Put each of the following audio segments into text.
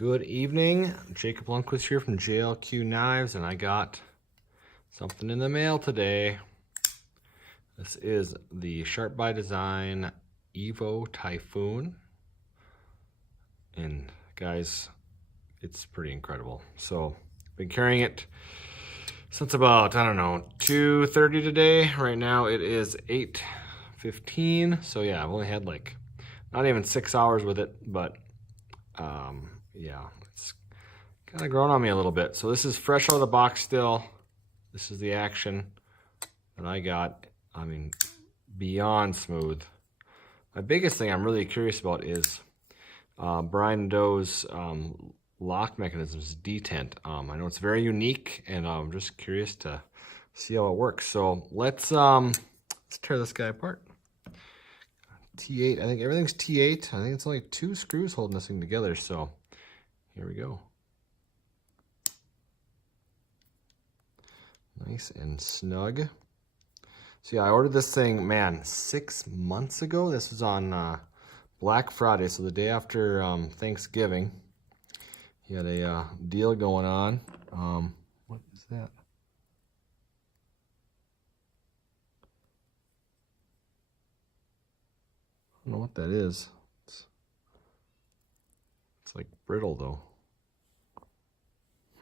Good evening, Jacob Lundquist here from JLQ Knives, and I got something in the mail today. This is the Sharp by Design Evo Typhoon, and guys, it's pretty incredible. So I've been carrying it since about, I don't know, 2:30 today. Right now it is 8:15, so yeah, I've only had like not even 6 hours with it, but yeah, it's kind of grown on me a little bit. So this is fresh out of the box still. This is the action that I got. I mean, beyond smooth. My biggest thing I'm really curious about is Brian Doe's lock mechanisms, detent. I know it's very unique, and I'm just curious to see how it works. So let's tear this guy apart. T8, I think everything's T8. I think it's only 2 screws holding this thing together, so here we go. Nice and snug. So yeah, I ordered this thing, man, 6 months ago. This was on Black Friday, so the day after Thanksgiving. He had a deal going on. What is that? I don't know what that is. It's like brittle though.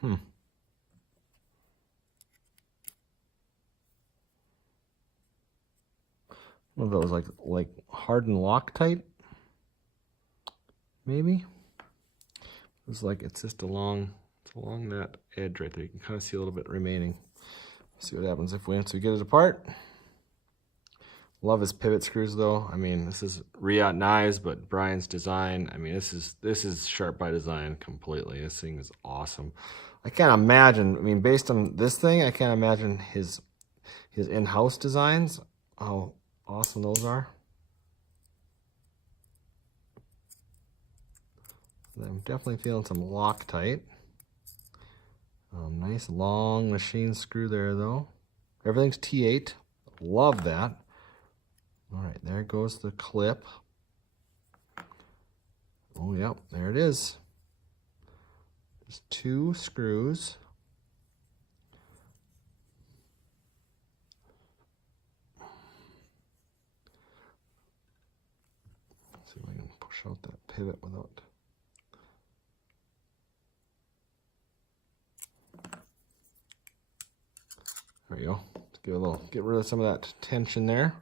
I don't know if that was like hardened Loctite, maybe. It's like it's just along that edge right there. You can kind of see a little bit remaining. See what happens once we get it apart. Love his pivot screws though. I mean, this is Riot Knives, but Brian's design. I mean, this is Sharp by Design completely. This thing is awesome. I can't imagine. I mean, based on this thing, I can't imagine his in-house designs. How awesome those are. I'm definitely feeling some Loctite. Nice long machine screw there though. Everything's T8. Love that. All right, there goes the clip. Oh, yep, there it is. Just 2 screws. Let's see if I can push out that pivot without. There we go. Let's get rid of some of that tension there.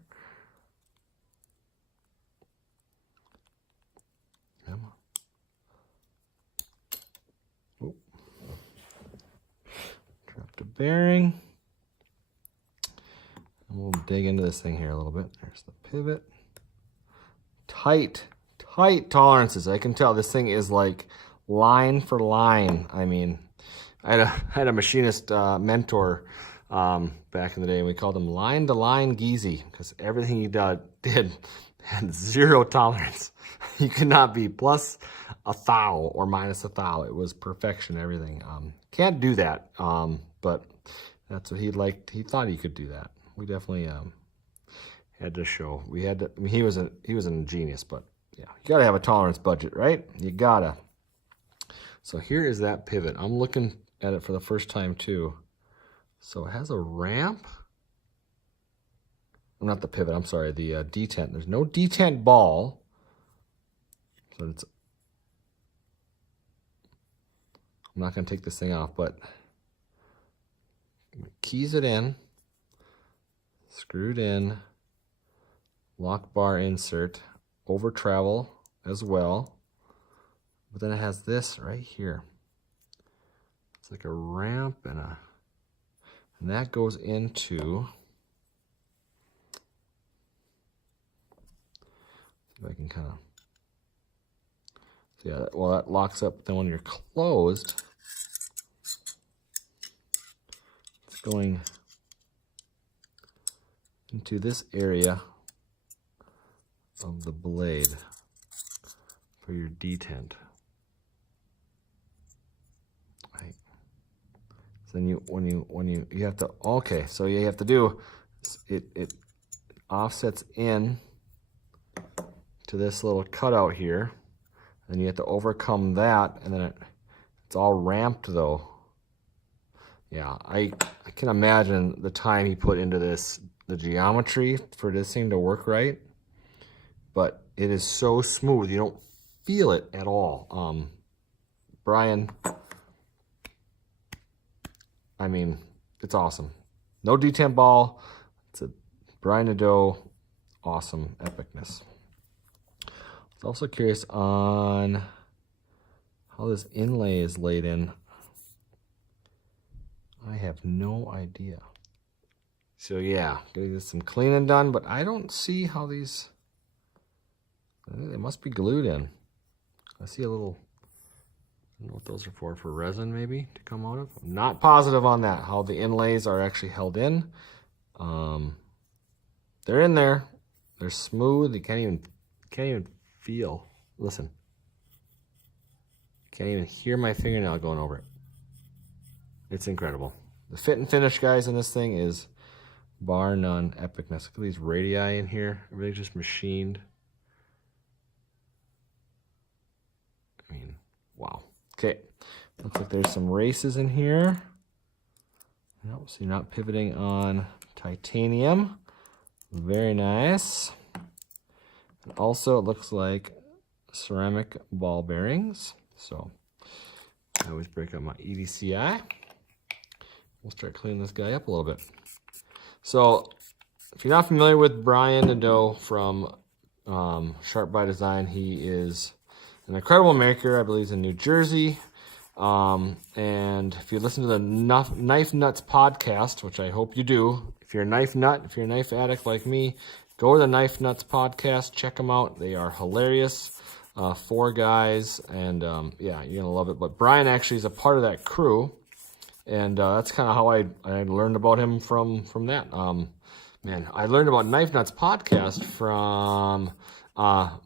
Dropped a bearing. And we'll dig into this thing here a little bit. There's the pivot. Tight tolerances. I can tell this thing is like line for line. I mean, I had a machinist mentor back in the day, and we called him line to line Geezy because everything he did had 0 tolerance. You could not be plus a thou or minus a thou. It was perfection, everything. Can't do that, but that's what he liked. He thought he could do that. We definitely had to show. We had to. I mean, he was a genius, but yeah, you gotta have a tolerance budget, right? You gotta. So here is that pivot. I'm looking at it for the first time too. So it has a ramp. Not the pivot, I'm sorry, the detent. There's no detent ball. So I'm not going to take this thing off, but keys it in, screwed in, lock bar insert, over travel as well. But then it has this right here. It's like a ramp and that goes into. If I can kind of, so yeah, well, that locks up. Then when you're closed, it's going into this area of the blade for your detent. Right. So then you have to, okay, so you have to do it offsets in to this little cutout here, And you have to overcome that, and then it's all ramped though. Yeah, I can imagine the time he put into this, the geometry for this thing to work right. But it is so smooth, you don't feel it at all. Brian, I mean, it's awesome. No detent ball. It's a Brian Nadeau, awesome epicness. I was also curious on how this inlay is laid in. I have no idea. So yeah, gotta get some cleaning done, but I don't see how these, they must be glued in. I see a little, I don't know what those are for resin maybe to come out of. I'm not positive on that, how the inlays are actually held in. They're in there. They're smooth. You can't even feel. Listen. Can't even hear my fingernail going over it. It's incredible. The fit and finish, guys, in this thing is bar none epicness. Look at these radii in here. Everything's just machined. I mean, wow. Okay. Looks like there's some races in here. Nope, so you're not pivoting on titanium. Very nice. And also, it looks like ceramic ball bearings. So I always break up my EDCI. We'll start cleaning this guy up a little bit. So if you're not familiar with Brian Nadeau from Sharp by Design, he is an incredible maker. I believe he's in New Jersey. And if you listen to the Knife Nuts podcast, which I hope you do, if you're a knife nut, if you're a knife addict like me, go to the Knife Nuts podcast, check them out. They are hilarious. 4 guys, and yeah, you're gonna love it. But Brian actually is a part of that crew, and that's kind of how I learned about him from that. Man, I learned about Knife Nuts podcast from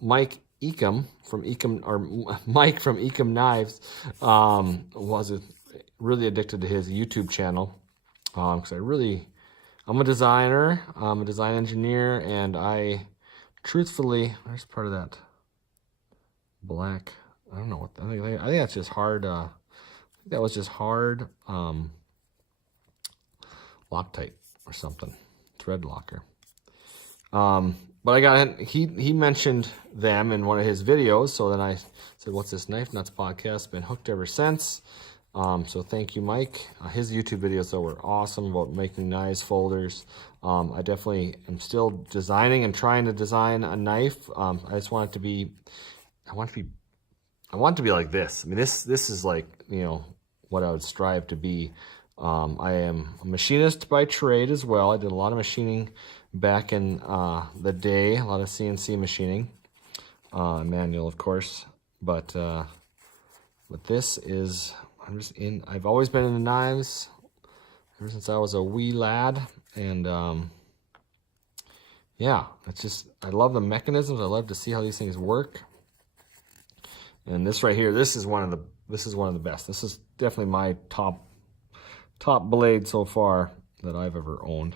Mike Ecom from Ecom, or Mike from Ecom Knives. Was really addicted to his YouTube channel because I'm a designer, I'm a design engineer, and I truthfully, there's part of that black, I don't know what, I think that's just hard, I think that was just hard Loctite or something, thread locker. But I got he mentioned them in one of his videos, so then I said, what's this Knife Nuts podcast? Been hooked ever since. So thank you, Mike. His YouTube videos, though, were awesome about making knives, folders. I definitely am still designing and trying to design a knife. I just want it to be, I want it to be like this. I mean, this is like, you know, what I would strive to be. I am a machinist by trade as well. I did a lot of machining back in the day, a lot of CNC machining, manual, of course. But this is, I've always been into knives ever since I was a wee lad, and yeah, it's just, I love the mechanisms. I love to see how these things work. And this right here, this is one of the best. This is definitely my top blade so far that I've ever owned.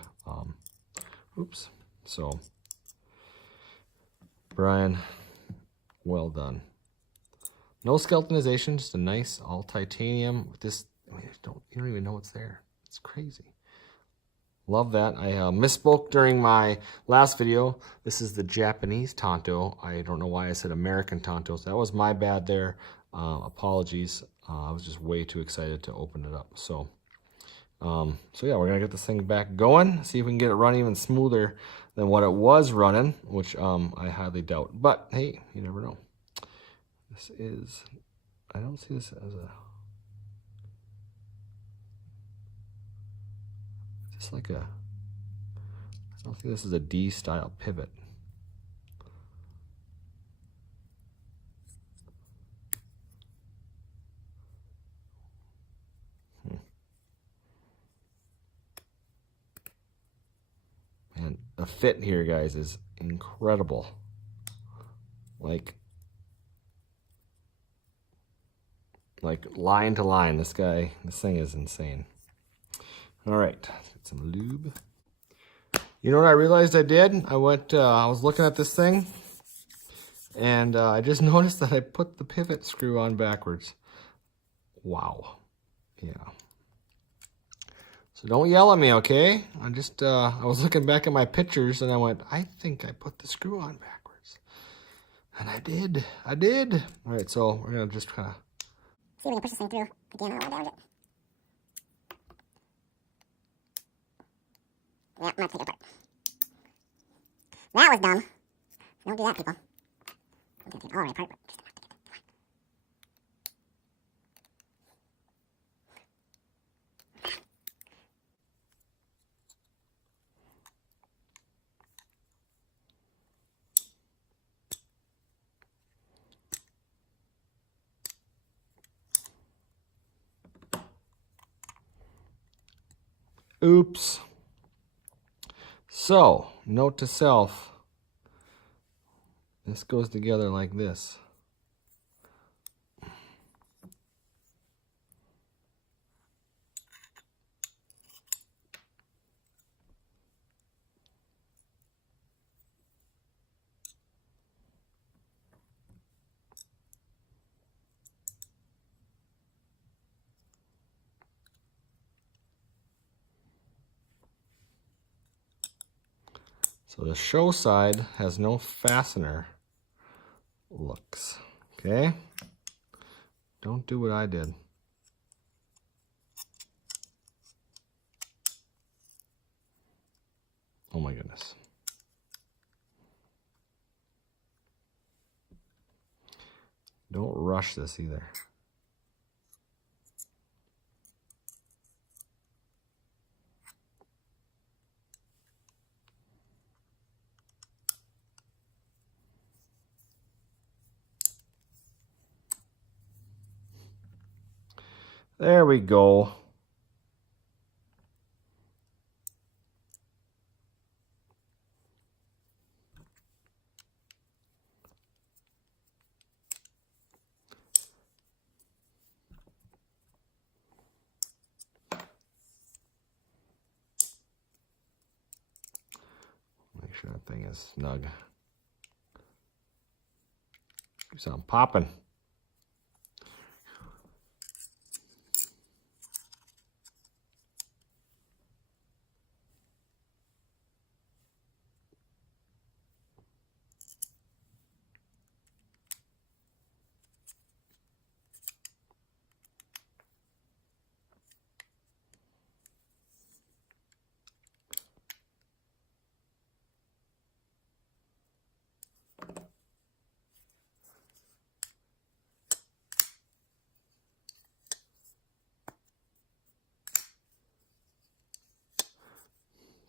Oops. So, Brian, well done. No skeletonization, just a nice all titanium with this. I mean, you don't even know what's there. It's crazy. Love that. I misspoke during my last video. This is the Japanese Tonto. I don't know why I said American Tontos. That was my bad there. Apologies. I was just way too excited to open it up. So yeah, we're gonna get this thing back going. See if we can get it running even smoother than what it was running, which I highly doubt. But hey, you never know. This is, I don't see this as a, just like a, I don't think this is a D style pivot. And the fit here, guys, is incredible. Like line to line, this thing is insane. All right, let's get some lube. You know what I realized I did? I was looking at this thing, And I just noticed that I put the pivot screw on backwards. Wow. Yeah. So don't yell at me, okay? I was looking back at my pictures and I went, I think I put the screw on backwards. And I did. All right, so we're gonna just kind of see if we can push this thing through. Again, I don't want to damage it. Yeah, I'm gonna take it apart. That was dumb. Don't do that, people. I'm gonna take it all right apart, but just enough to get it. oops. So, note to self, this goes together like this. So the show side has no fastener looks, okay? Don't do what I did. Oh my goodness. Don't rush this either. There we go. Make sure that thing is snug. Keeps on popping.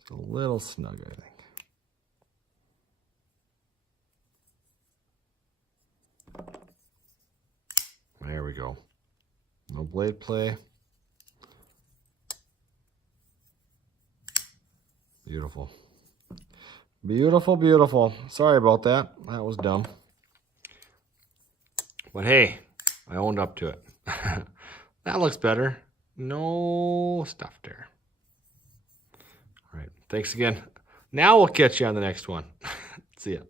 It's a little snug, I think. There we go. No blade play. Beautiful. Beautiful, beautiful. Sorry about that. That was dumb. But hey, I owned up to it. That looks better. No stuff there. All right. Thanks again. Now we'll catch you on the next one. See ya.